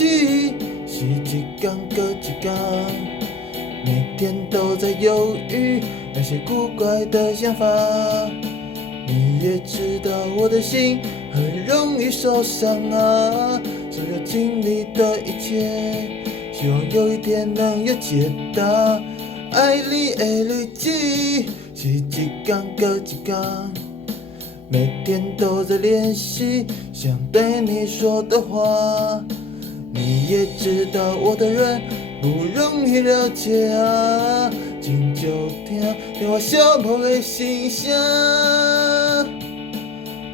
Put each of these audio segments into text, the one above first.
记，是一天搁一天，每天都在犹豫那些古怪的想法。你也知道我的心很容易受伤啊，所有经历的一切，希望有一天能有解答。爱你的日子是一天搁一天，每天都在练习想对你说的话。你也知道我的人不容易了解啊，真就听令我寂寞的心声。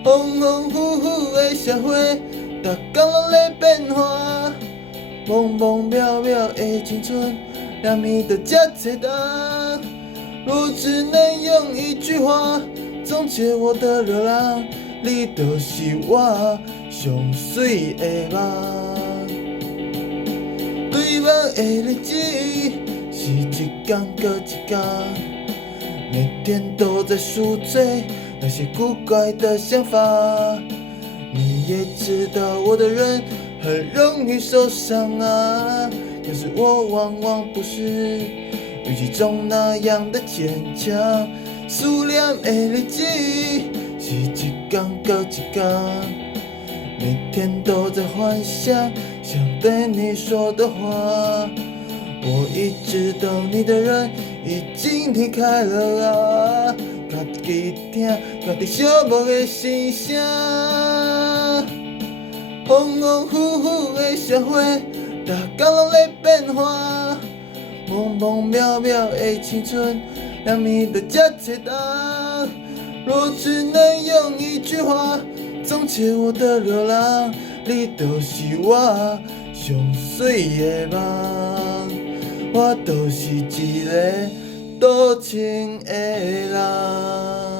风风雨雨的社会，逐天拢在变化。懵懵渺渺的青春，让你都这多重。若只能用一句话总结我的流浪，你就是我上水的梦。对梦的日子是一天搁一天，每天都在赎罪那些古怪的想法。你也知道我的人很容易受伤啊，可是我往往不是预期中那样的坚强。思念的日子是一天搁一天，每天都在幻想想对你说的话。我一直等你的人已经离开了啊，家己听家己寂寞的心声。风风雨雨的社会，逐天拢在变化。懵懵渺渺的青春，让你都这多重。若只能用一句话总结我的流浪，你就是我上水的梦，我就是一个多情的人。